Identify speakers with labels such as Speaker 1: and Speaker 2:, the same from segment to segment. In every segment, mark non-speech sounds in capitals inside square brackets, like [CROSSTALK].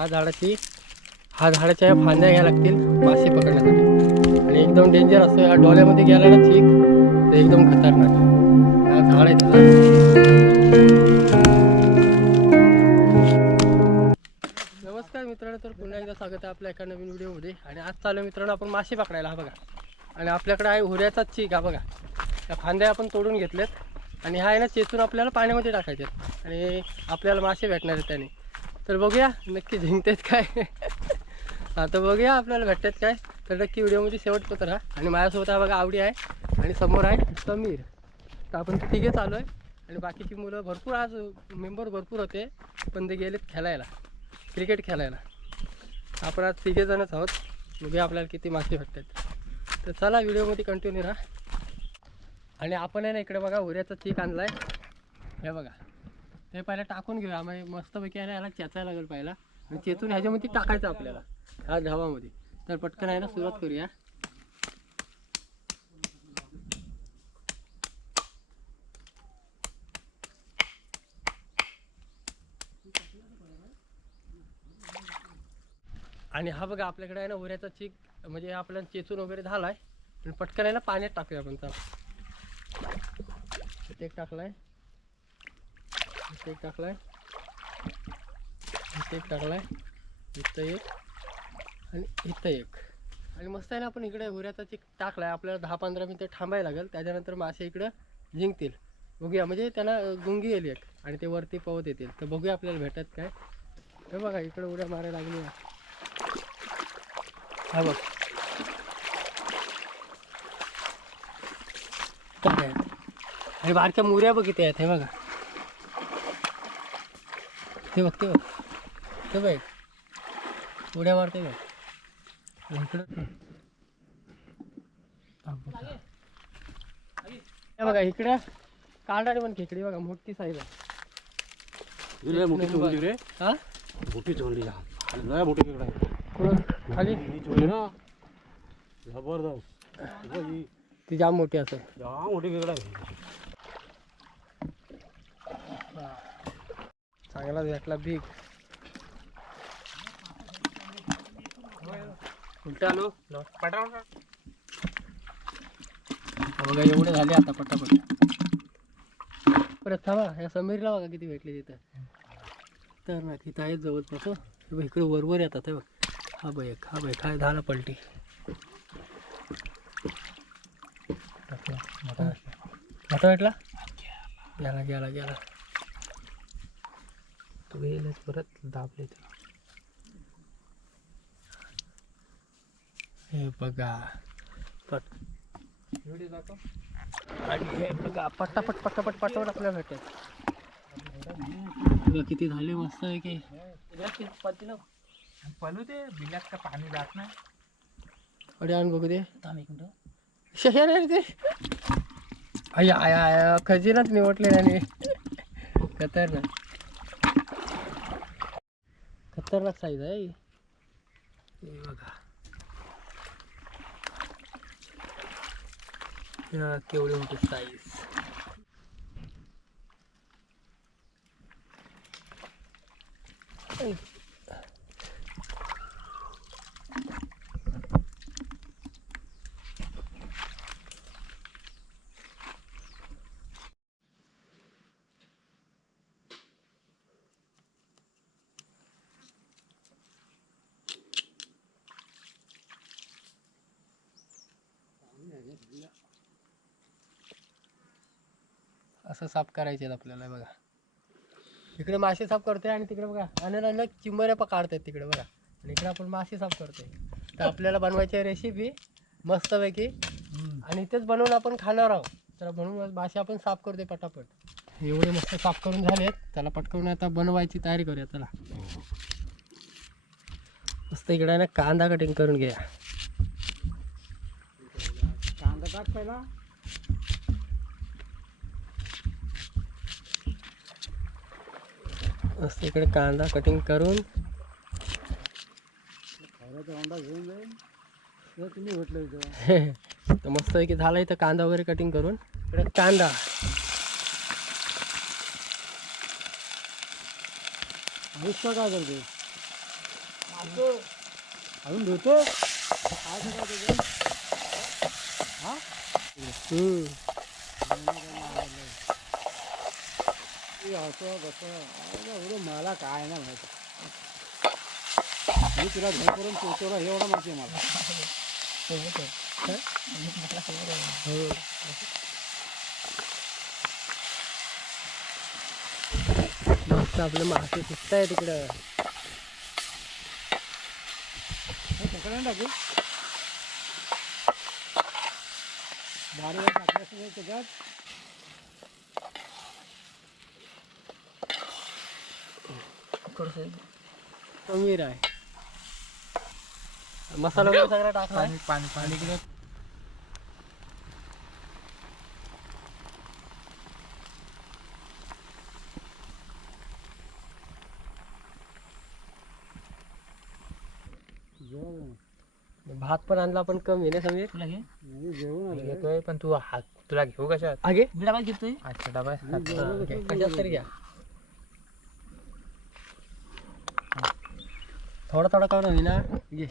Speaker 1: ह्या झाडाची हा झाडाच्या या फांद्या घ्या लागतील मासे पकडण्यासाठी. आणि एकदम डेंजर असतो या डोळ्यामध्ये गेला ना चीक तर एकदम खतरनाक हा झाड आहे त्याला. नमस्कार मित्रांनो तर पुन्हा एकदा स्वागत आहे आपल्या एका नवीन व्हिडिओमध्ये. आणि आज चालू मित्रांनो आपण मासे पकडायला हा बघा. आणि आपल्याकडे आहे हुऱ्याचा चीक हा बघा. त्या फांद्या आपण तोडून घेतल्यात. आणि हा आहे ना चेचून आपल्याला पाण्यामध्ये टाकायचे आणि आपल्याला मासे भेटणार आहेत त्याने. तर बघूया नक्की जिंकतात काय? आता बघूया आपल्याला भेटतात काय? तर नक्की व्हिडिओमध्ये शेवटपर्यंत राहा आणि माझ्यासोबत हा बघा आवडी आहे आणि समोर आहे समीर. तर आपण तिघे चालू आहे आणि बाकीची मुलं भरपूर आज मेंबर भरपूर होते पण ते गेलेत खेळायला क्रिकेट खेळायला. आपण आज तिघे जणच आहोत. बघूया आपल्याला किती मासे भेटतात. तर चला व्हिडिओमध्ये कंटिन्यू राहा. आणि आपण आहे ना इकडे बघा उऱ्याचा चीक आणला आहे हे बघा. ते पहिला टाकून घेऊया. म्हणजे मस्तपैकी आहे ना याला चेचायला लागेल पहिला. आणि चेचून ह्याच्यामध्ये टाकायचं आपल्याला. ह्या धावामध्ये तर पटकन आहे ना सुरुवात करूया. आणि हा बघा आपल्याकडे आहे ना उऱ्याचा चीक म्हणजे आपल्याला चेचून वगैरे झाला आहे आणि पटकन आहे ना पाण्यात टाकूया आपण. त्याला एक टाकलाय. इथे एक टाकलाय. इथे एक टाकलाय. इथं एक आणि इथं एक. आणि मस्त आहे ना आपण इकडे हुऱ्याचा चिक टाकलाय. आपल्याला दहा पंधरा मिनिटं थांबायला लागेल. त्याच्यानंतर मासे इकडं जिंकतील. बघूया. म्हणजे त्यांना गुंगी येईल एक आणि ते वरती पवत येतील. तर बघूया आपल्याला भेटत काय. हे बघा इकडे उड्या मारायला लागली हा बघ. काय आणि बारक्या मुऱ्या बघित आहेत. हे बघा. ते बघ ते बघ. ते बघ. उड्या मारते बघ. इकडं. बघा. इकडे. कांडाडी पण खेकडी बघा मोठी साईज आहे.
Speaker 2: मोठी चोरली रे.
Speaker 1: हा?
Speaker 2: मोठी चोरली. लय मोठी खेकडा आहे.
Speaker 1: खाली.
Speaker 2: चोरली ना. जबरदस्त.
Speaker 1: ती जाम मोठी असेल.
Speaker 2: जाम मोठी खेकडा आहे.
Speaker 1: चांगला भेटला उलट आलो. बघा एवढे झाले आता पटापट. परत थांबा या समीरला बघा किती भेटले तिथं. तर ना तिथं आहेत जवळपास हो. बघ इकडे वरवर येतात हे बघ. हा एक हा एक, हा झाला पलटी. मोठा भेटला? गेला गेला गेला. तो येईलच परत दाबले त्याला. हे बघा. पट. आणि हे बघा पटापट पटापट पटापट आपल्याला भेटत बघा किती झाले मस्त आहे की.
Speaker 2: पलू ते बिल्यात का पाणी जात नाही.
Speaker 1: अरे आण बघू दे. शहर आहे ते. अय्या आया आया खजिनाच निवडले आणि खतरनाक. खतरनाक साईज आहे ही. हे बघा या केवढी मोठी साईज असं साफ करायचे आहेत आपल्याला बघा. इकडे मासे साफ करतोय आणि तिकडे बघा अनेक चिंबऱ्या पण काढतायत तिकडे बघा. आणि इकडे आपण मासे साफ करतोय. तर आपल्याला बनवायची आहे रेसिपी मस्तपैकी. आणि इथेच बनवून आपण खाणार आहोत. तर म्हणून मासे आपण साफ करतोय पटापट. एवढे मस्त साफ करून झालेत. त्याला पटकवून आता बनवायची तयारी करूया त्याला मस्त इकडे ना कांदा कटिंग करून घ्या.
Speaker 2: टाक पहिला [LAUGHS]
Speaker 1: मस्त इकडे कांदा कटिंग करून
Speaker 2: तर भेटलं इथं
Speaker 1: तर मस्त की झालं इथं कांदा वगैरे कटिंग करून. इकडे कांदा.
Speaker 2: नुसतं काय करते? अजून धुतो? काय सगळं असं कसं अरे एवढं मला काय नाही माहिती मी तुला घर करून पोचवलं हे एवढं माहिती आहे मला
Speaker 1: हो. मस्त आपले मासे सुटताय तिकडं
Speaker 2: हे सगळं नाही टाकू बारीक टाकलं असं त्याच्यात
Speaker 1: समीर आहे मसाला वगैरे सगळं टाकला
Speaker 2: पाणी पाणी इकडे जेवण
Speaker 1: भात पण आणला पण कमी आहे ना समीर?
Speaker 3: घेतोय पण तू हात तुला घेऊ कशात?
Speaker 1: आगे
Speaker 3: मी डबा घेतोय. अच्छा डबा
Speaker 1: कशात तरी घ्या. थोडा थोडा करून होईना घे.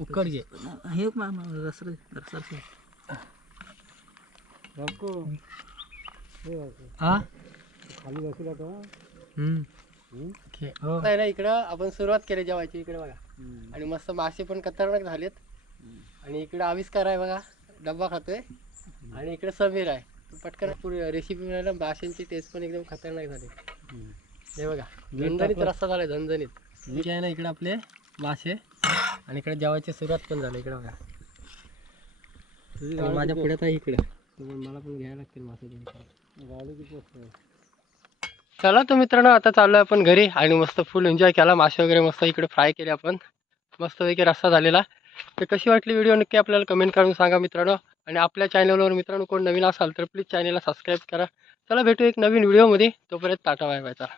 Speaker 1: उकड घे.
Speaker 3: हे रस रस
Speaker 2: दाखव. दाखव. खाली बसू का
Speaker 3: हम्म.
Speaker 1: नाही ना इकडं आपण सुरुवात केली जेवायची इकडे बघा. आणि मस्त मासे पण खतरनाक झालेत. आणि इकडे आविष्कार आहे बघा डब्बा खातोय. आणि इकडे समीर आहे. पटकन रेसिपी मिळायला माशांची टेस्ट पण एकदम खतरनाक झाली. हे बघा झणझणीत
Speaker 2: टाकलं.
Speaker 1: रस्ता झालाय झणझणीत. हे आहे ना इकडे आपले मासे. आणि इकडे जेवायची सुरुवात पण झाली इकडे बघा. माझ्या पुढ्यात आहे इकडे. मला पण घ्यायला लागतील मासे?
Speaker 2: गाडी किती असते
Speaker 1: चला तर मित्रांनो आता चाललो आपण घरी आणि मस्त फुल एन्जॉय केला. मासे वगैरे मस्त इकडे फ्राय केले आपण. मस्तपैकी रस्ता झालेला. तर कशी वाटली व्हिडिओ नक्की आपल्याला कमेंट करून सांगा मित्रांनो. आणि आपल्या चॅनलवर मित्रांनो कोण नवीन असाल तर प्लीज चॅनलला सबस्क्राईब करा. चला भेटू एक नवीन व्हिडिओमध्ये तोपर्यंत टाटा बाय बाय चला.